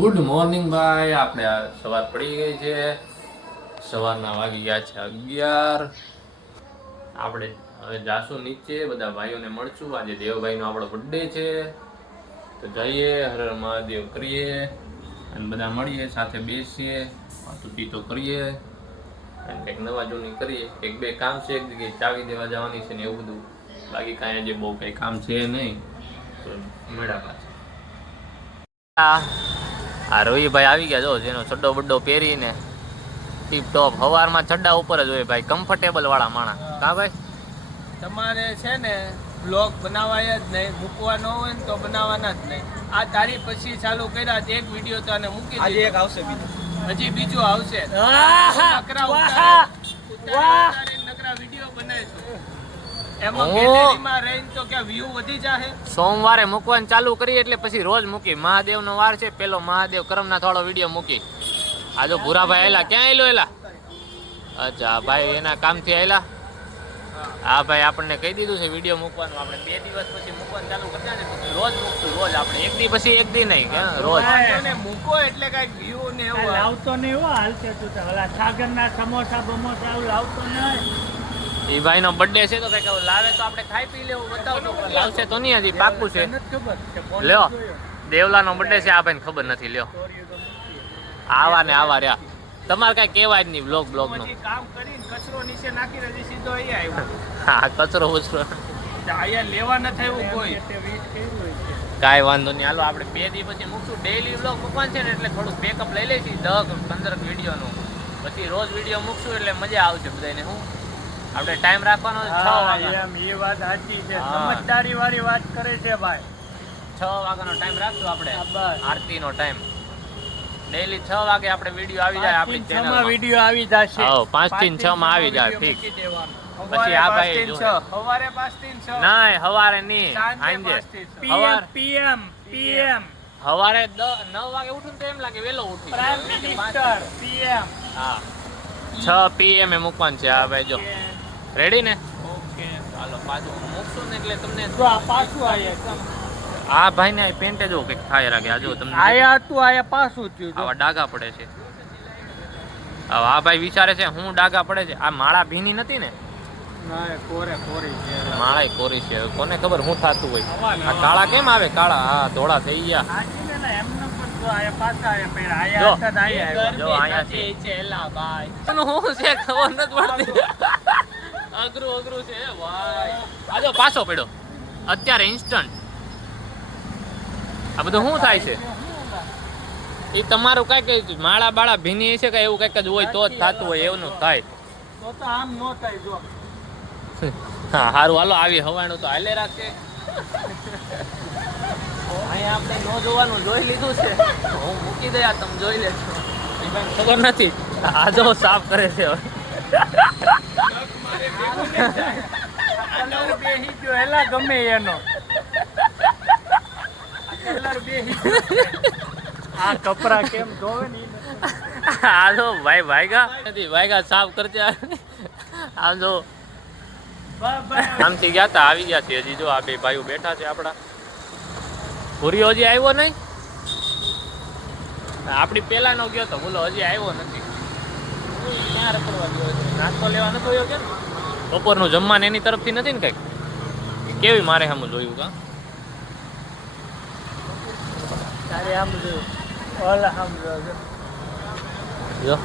Good morning ભાઈ. આપણે આ સવાર પડી ગઈ છે. સવારના વાગી ગયા છે 11. આપણે હવે જાશું નીચે, બધા ભાઈઓને મળશું. આજે દેવભાઈનો આપણો બર્થડે છે, તો જઈએ, હર હર મહાદેવ કરીએ અને બધા મળીએ, સાથે બેસીએ, વાતું પીતો કરીએ અને કંઈક નવા જૂની કરીએ. એક બે કામ છે, એક જગ્યાએ ચાવી દેવા જવાની છે ને એવું બધું. બાકી કાંઈ આજે બહુ કંઈ કામ છે નહીં, તો મેળા પાસે. આ રોહીભાઈ આવી ગયા, જો જેનો છડ્ડો બડ્ડો પહેરીને ટીપ ટોપ. સવારમાં છડ્ડા ઉપર જ હોય ભાઈ, કમ્ફર્ટેબલ વાળા માણસ. કા ભાઈ તમારે છે ને બ્લોગ બનાવાય જ નહીં, મૂકવા ન હોય ને તો બનાવવાના જ નહીં. આ તારીખ પછી ચાલુ કર્યા એક વિડીયો તો આને મૂકી દીધો. એક આવશે બીજો, હજી બીજો આવશે. નકરા વિડીયો બનાવીશું, એમાં ગેલેરીમાં રહીને તો કે વ્યૂ વધી જાહે. સોમવારે મૂકવાનું ચાલુ કરી એટલે પછી રોજ મૂકી. મહાદેવનો વાર છે, પેલો મહાદેવ કરમના થોડો વિડીયો મૂકી. આ જો ભૂરાભાઈ આયલા. ક્યાં આયલો એલા? અચ્છા ભાઈ એના કામથી આયલા. હા ભાઈ આપણને કહી દીધું છે વિડીયો મૂકવાનું. આપણે 2 દિવસ પછી મૂકવાનું ચાલુ કરતા ને પછી રોજ મૂકશું. રોજ આપણે એક દી પછી એક દી નહીં, રોજ મૂકો એટલે કઈક વ્યૂ ને એવું આવતો નહીં. હો હાલશે તું સાગરના સમોસા બમોસા લાવતો નહીં. એ ભાઈ નો બર્થડે છે તો કઈક લાવે તો આપણે ખાઈ પી લેવું. બતાવજો, લાવશે તો નહીં, હજી પાકું છે. લ્યો, દેવલા નો બર્થડે છે, આ ભાઈને ખબર નથી. લ્યો, આવા ને આવા રહ્યા. તમારે કઈ કહેવાય જ નહીં બ્લોગ નો. કામ કરીને કચરો નીચે નાખી રહી સીધો અહીંયા આવ્યો. હા, કચરો ઉચરો અહીંયા લેવા ન થયું કોઈ. કાંઈ વાંધો નહીં. હાલો આપણે 2 દી પછી મૂકશું. ડેઈલી બ્લોગ મૂકવાનું છે ને એટલે થોડુંક બેકઅપ લઈ લઈશું 10-15 વિડીયોનું. પછી રોજ વિડીયો મૂકશું એટલે મજા આવશે બધાને. હું આપણે ટાઈમ રાખવાનો 6 વાગ્યા. એ વાત સાચી છે, સમજદારી વાળી વાત કરે છે ભાઈ. 6 વાગ્યાનો ટાઈમ રાખશું આપણે, આરતીનો ટાઈમ. ડેઈલી 6 વાગે આપણે વિડીયો આવી જાય આપણી ચેનલમાં. વિડીયો આવી જશે. હા, 5 થી 6 માં આવી જાય ફિક્સ. પછી આ ભાઈ સવારે 5 થી 6 નહીં, સવારે નહીં, સાંજે સવાર પીએમ સવારે 9 વાગે ઉઠું તો એમ લાગે વેલો ઉઠી. Prime minister PM. હા, 6 PM એ મૂકવાનું છે. હા ભાઈ, જો રેડી ને? ઓકે, ચાલો પાછું મૂકશું ને એટલે તમને જો આ પાછું આયા. આ ભાઈ ને પેન્ટ જો કંઈક થાય રાખે. આ જો તમને આયા હતું, આયા પાછું થયું. આવા ડાઘા પડે છે. આ ભાઈ વિચારે છે હું ડાઘા પડે છે. આ માળા ભીની નથી ને? ના, કોરી છે. માળા કોરી છે. કોને ખબર હું થતું હોય. આ કાળા કેમ આવે? કાળા, હા, ધોળા થઈ ગયા. અઘરું છે ભાઈ. આ જો પાછો પડ્યો અત્યારે ઇન્સ્ટન્ટ. આ બધું શું થાય છે? એ તમારું કઈ માળા બાળા ભીની છે કે એવું કઈક જ હોય તો જ થતું હોય, એવું થાય. તો આમ નો થાય. જો હા, સારું હાલો, આવી હવાણું તો હાલે રાખશે. અહીંયા આપણે ન જોવાનું જોઈ લીધું છે. હું મૂકી દયા, તમે જોઈ લેજો. ખબર નથી. આ જો સાફ કરે છે હવે. ગમે એનો આ કપડા કેમ ધોવે ને. આ જો ભાઈ ભાઈગા નથી, ભાઈગા સાફ કરતા. આમ જો આમથી ગયા તા, આવી ગયા છે. હજી જો આ બે ભાઈઓ બેઠા છે આપડા. ભૂરીઓ હજી આવ્યો નહીં. આપડી પેલા નો ગયો તો બોલો, હજી આવ્યો નથી. ક્યાં રખડવા ગયો? નાસ્તો લેવા નતો ગયો કે બપોરનું જમવાનું એની તરફથી નથી ને કઈક? કેવી મારે સામું જોયું કા? તારે આમ ઓલા આમ જો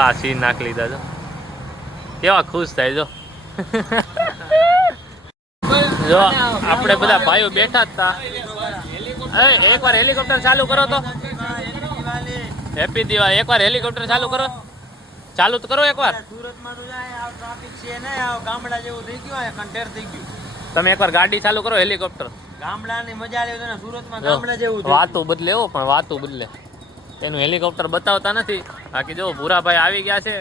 આ સીન નાખ લીધા. જો કેવા ખુશ થાય. જો આપણે બધા ભાઈઓ બેઠા જ હતા. એકવાર હેલિકોપ્ટર ચાલુ કરો તો. હેપી દિવાળી. એકવાર હેલિકોપ્ટર ચાલુ કરો. ચાલુ તો કરો એકવાર. સુરતમાં તો જાય આ ટ્રાફિક છે ને, આ ગામડા જેવું થઈ ગયું, આ કંટેર થઈ ગયું. તમે એકવાર ગાડી ચાલુ કરો હેલિકોપ્ટર. ગામડાની મજા લે છે ને, સુરતમાં ગામડા જેવું વાતું બદલે. હો પણ વાતું બદલે. એનું હેલિકોપ્ટર બતાવતા નથી. બાકી જો ભૂરાભાઈ આવી ગયા છે.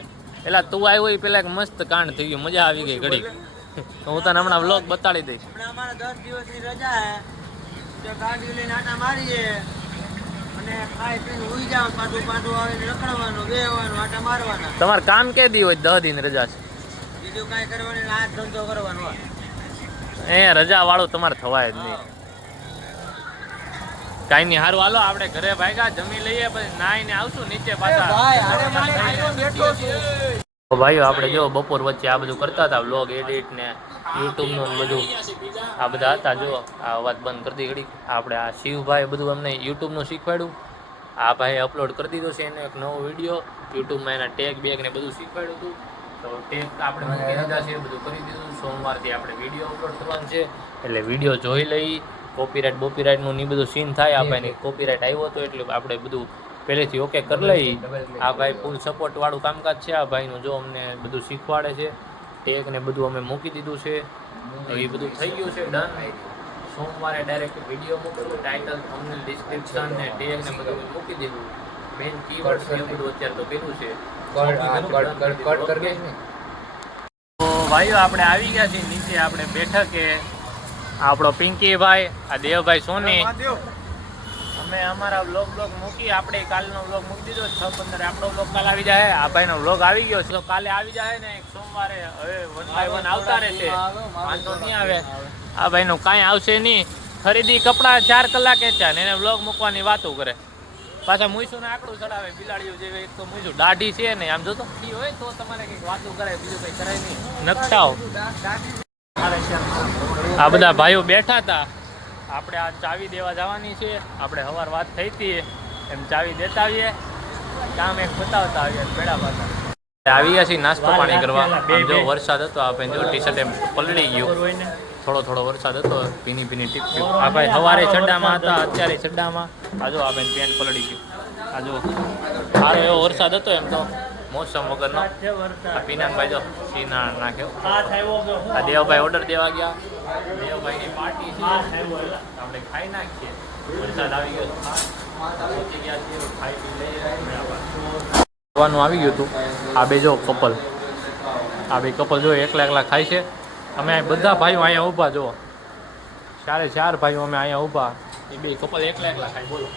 પેલા તું આવ્યો એ પેલા એક મસ્ત કાંડ થઈ ગયું, મજા આવી ગઈ ઘડી. હું તને હમણાં વ્લોગ બતાડી દઈશ. અમારે 10 દિવસની રજા હે, તો ગાડી લઈને આટા મારીએ અને ખાઈ પીને ઉઈ જાવ. પાછું આવીને રખડવાનું, બેહવાનું, આટા મારવાના. તમારે કામ કે દી હોય? 10 દિન રજા છે. બીજું કાંઈ કરવાનું, આ ધંધો કરવાનો. એ રજા વાળું તમારે થવાય જ નહીં. કાંઈ નહીં, હારું હાલો આપણે ઘરે ભાગ્યા જમી લઈએ પછી નાઈને આવશું નીચે પાછા. તો ભાઈઓ આપણે જો બપોર વચ્ચે આ બધું કરતા હતા, વ્લોગ એડિટ ને યુટ્યુબનું બધું આ બધા હતા. જો આ વાત બંધ કરી દી ઘડી. આપણે આ શિવભાઈ બધું અમને યુટ્યુબનું શીખવાડ્યું. આ ભાઈ અપલોડ કરી દીધો છે એનો એક નવો વિડીયો યુટ્યુબમાં, એના ટેગ બેગ ને બધું શીખવાડ્યું હતું. તો ટેગ આપણે મૂકી દીધા છે, બધું કરી દીધું. સોમવારથી આપણે વિડીયો અપલોડ કરવાનું છે, એટલે વિડીયો જોઈ લઈ. કોપીરાઇટનું ની બધું સીન થાય. આ ભાઈને કોપીરાઇટ આવ્યો હતો એટલે આપણે બધું પહેલેથી ઓકે કરી લઈ. આ ભાઈ ફૂલ સપોર્ટ વાળું કામકાજ છે આ ભાઈનું. જો અમને બધું શીખવાડે છે, ટેગ ને બધું અમે મૂકી દીધું છે. એ બધું થઈ ગયું છે ડન. સોમવારે ડાયરેક્ટ વિડીયો મૂકું, ટાઇટલ, થંબનેલ, ડિસ્ક્રિપ્શન ને ટેગ ને બધું મૂકી દીધું. મેઇન કીવર્ડ્સ ને બધું અત્યારે તો કર્યું છે. તો ભાઈઓ આપણે આવી ગયા છીએ નીચે. આપણે બેઠકે આપણો પિંકીભાઈ, આ દેવભાઈ સોની, અમે અમારા વ્લોગ મૂકી. આપણે કાલનો વ્લોગ મૂકી દીધો 6:15 આપણો વ્લોગ કાલ આવી જાય. આ ભાઈનો વ્લોગ આવી ગયો છે, કાલે આવી જાય ને સોમવારે. હવે 1 by 1 આવતા રહેશે, વાંધો નહીં આવે. આ ભાઈનું કાંઈ આવશે નહીં. ખરીદી કપડાં 4 કલાકે છે ને એને વ્લોગ મૂકવાની વાતો કરે. પાછા મૂઈશું ને આકડું ચડાવે બિલાડીઓ જેવી. એક તો મૂઈશું દાઢી છે ને, આમ જોતો હોય તો તમારે કંઈક વાતો કરાય, બીજું કંઈ કરાય નહીં. નકશાઓ આ બધા ભાઈઓ બેઠા હતા. આપણે આ ચાવી દેવા જવાની છે. આપણે સવાર વાત થઈ હતી એમ ચાવી દેતા આવીએ, કામ એક બતાવતા આવીએ. બેડા પાછા આવી ગયા છીએ નાસ્તો પાણી કરવા. જો વરસાદ હતો, આ ભાઈ જો ટી શર્ટ એમ પલળી ગયું. થોડો વરસાદ હતો, ભીની ટીપ. આ ભાઈ સવારે ચડ્ડામાં હતા, અત્યારે ચડ્ડામાં. આ જો આ ભાઈ પેન્ટ પલળી ગયું. આ જો સારો એવો વરસાદ હતો એમ તો, મોસમ વગરનો. આ પીનાભાઈ જો સીના નાખ્યો. આ દેવભાઈ ઓર્ડર દેવા ગયા. દેવભાઈની પાર્ટી છે, આપણે ખાઈ નાખીએ. વરસાદ આવી ગયો, પહોંચી ગયા છીએ, ખાઈ પી લઈએ. ખાવાનું આવી ગયું હતું. આ બે જો કપલ, આ બે કપલ જો એકલા ખાય છે. અમે બધા ભાઈઓ અહીંયા ઊભા જો, 4 ભાઈઓ અમે અહીંયા ઊભા. એ બે કપલ એકલા ખાય. બોલો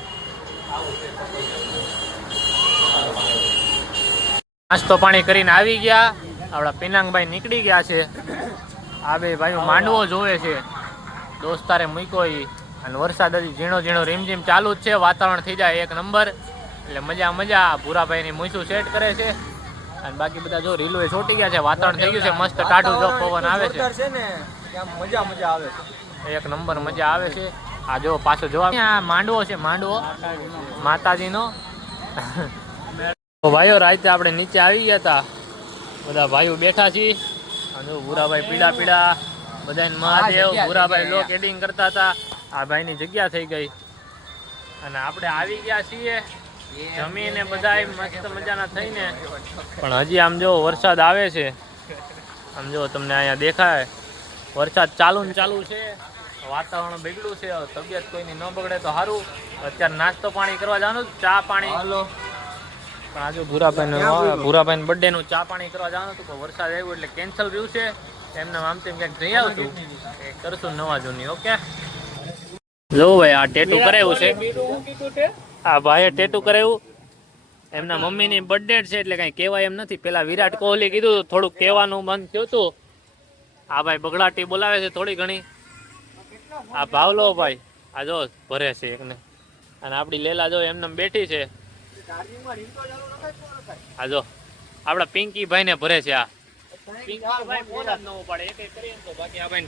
નાસ્તો પાણી કરીને આવી ગયા. આપણા પિનાંગભાઈ નીકળી ગયા છે. આ બે ભાઈઓ માંડવો જોવે છે, દોસ્તારે મૂક્યો એ. અને વરસાદ હજી ઝીણો રીમઝીમ ચાલુ જ છે. વાતાવરણ થઈ જાય 1 નંબર, એટલે મજા. ભૂરાભાઈની મૂછું સેટ કરે છે. અને બાકી બધા જો રીલો છોટી ગયા છે. વાતાવરણ થઈ ગયું છે મસ્ત ટાઢું. જો પવન આવે છે, મજા આવે છે, 1 નંબર મજા આવે છે. આ જો પાછો જોવા આ માંડવો છે, માંડવો માતાજીનો. ભાઈઓ રાતે આપણે નીચે આવી ગયા હતા, બધા ભાઈઓ બેઠા છીએ. અને ભૂરાભાઈ પીડા બધાને મહાદેવ. ભૂરાભાઈ લોક એડિંગ કરતા હતા. આ ભાઈની જગ્યા થઈ ગઈ અને આપણે આવી ગયા છીએ જમીને બધા મસ્ત મજાના થઈને. પણ હજી આમ જો વરસાદ આવે છે, આમ જો તમને અહીંયા દેખાય વરસાદ ચાલુ છે. વાતાવરણ બગડ્યું છે. તબિયત કોઈની ન બગડે તો સારું. અત્યારે નાસ્તો પાણી કરવા જવાનું, ચા પાણી. પણ આજે ભૂરાભાઈ બર્થડે નું ચા પાણી કરવા જવાનું હતું, પણ વરસાદ આવ્યો એટલે કેન્સલ રહ્યું છે. એમને આમ તેમ ક્યાંક જઈ આવતું કરશું નવા જૂની. ઓકે જો ભાઈ આ ટેટુ કરાવ્યું છે. આ ભાઈએ ટેટુ કરાવ્યું. એમના મમ્મીની બર્થડે છે એટલે કઈ કહેવાય એમ નથી. પેલા વિરાટ કોહલી કીધું થોડુંક કહેવાનું મન થયું હતું. આ ભાઈ બગડાટી બોલાવે છે થોડી ઘણી. આ ભાવલો ભાઈ આ જો ભરે છે એકને. અને આપડી લેલા જો એમને બેઠી છે. આ જો આપડા પિંકી ભાઈ ને ભરે છે. આ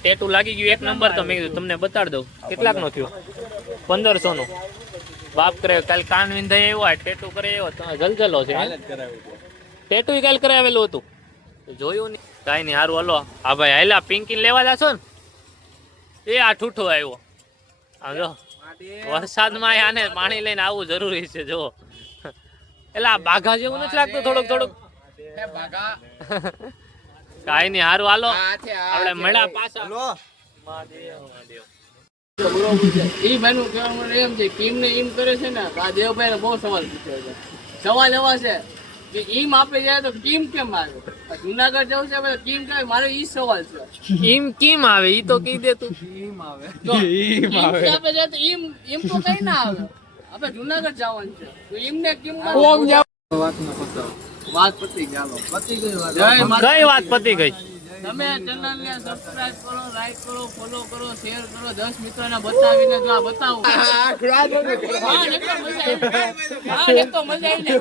ટેટુ લાગી ગયું 1 નંબર. તો મેં કીધું તમને બતાડી દઉં. કેટલાક નો થયો? 1500 નો. બાપ કરે કાલ કાન વિંધાઈ આવ્યો, ટેટુ કરે આવ્યો. જલજલો છે ટેટુ કાલ કરાવેલું હતું, જોયું નહીં. કાંઈ નહીં, સારું હલો. હા ભાઈ હાલા પિંકી લેવા જાશો ને. એ આ ઠૂઠો આવ્યો. આમ જો વરસાદમાં આને પાણી લઈને આવવું જરૂરી છે. જો એટલે આ બાઘા જેવું નથી લાગતું? થોડુંક કાંઈ નહીં, સારું હાલો. આપણે મળ્યા પાછા. ઈ ભાઈનું કહેવાનું એમ છે કે એમને એમ કરે છે ને આ દેવભાઈ બહુ સવાલ પૂછ્યો છે. સવાલ એવા છે કે ઈમ આપે જાય તો કેમ કેમ આવે? જુનાગઢ જવું છે કેમ કેમ મારો ઈ સવાલ છે. ઈમ કેમ આવે ઈ તો કહી દે તું. ઈમ આવે તો ઈમ આપે જાય તો ઈમ તો કઈ ના આવે. આપણે જુનાગઢ જવાનું છે તો ઈમને કેમ વાત પતી ગઈ. કઈ વાત પતી ગઈ? તમે ચેનલને સબસ્ક્રાઇબ કરો, લાઈક કરો, ફોલો કરો, શેર કરો, 10 મિત્રોને બતાવીને જો આ બતાવો. હા, નકર મજા આવી. હા, નકર મજા આવી.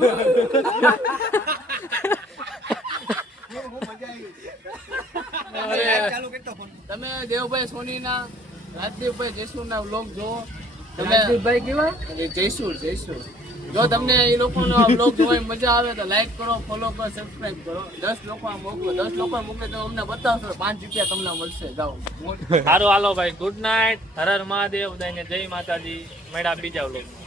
તમે દેવભાઈ સોનીના રાજદીપભાઈ જયસુરના વ્લોગ જોવો. રાજદીપભાઈ કેવા? જયસુર. જો તમને એ લોકોનો વ્લોગ જોવાની મજા આવે તો લાઈક કરો, ફોલો કરો, સબસ્ક્રાઇબ કરો. 10 લોકો મોકલો, 10 લોકો મોકલે તો અમને બતાવશો, 5 રૂપિયા તમને મળશે. જાઓ. સારું હાલો ભાઈ, ગુડ નાઇટ, હર હર મહાદેવ, બધાને જય માતાજી. મળ્યા બીજા વ્લોગમાં.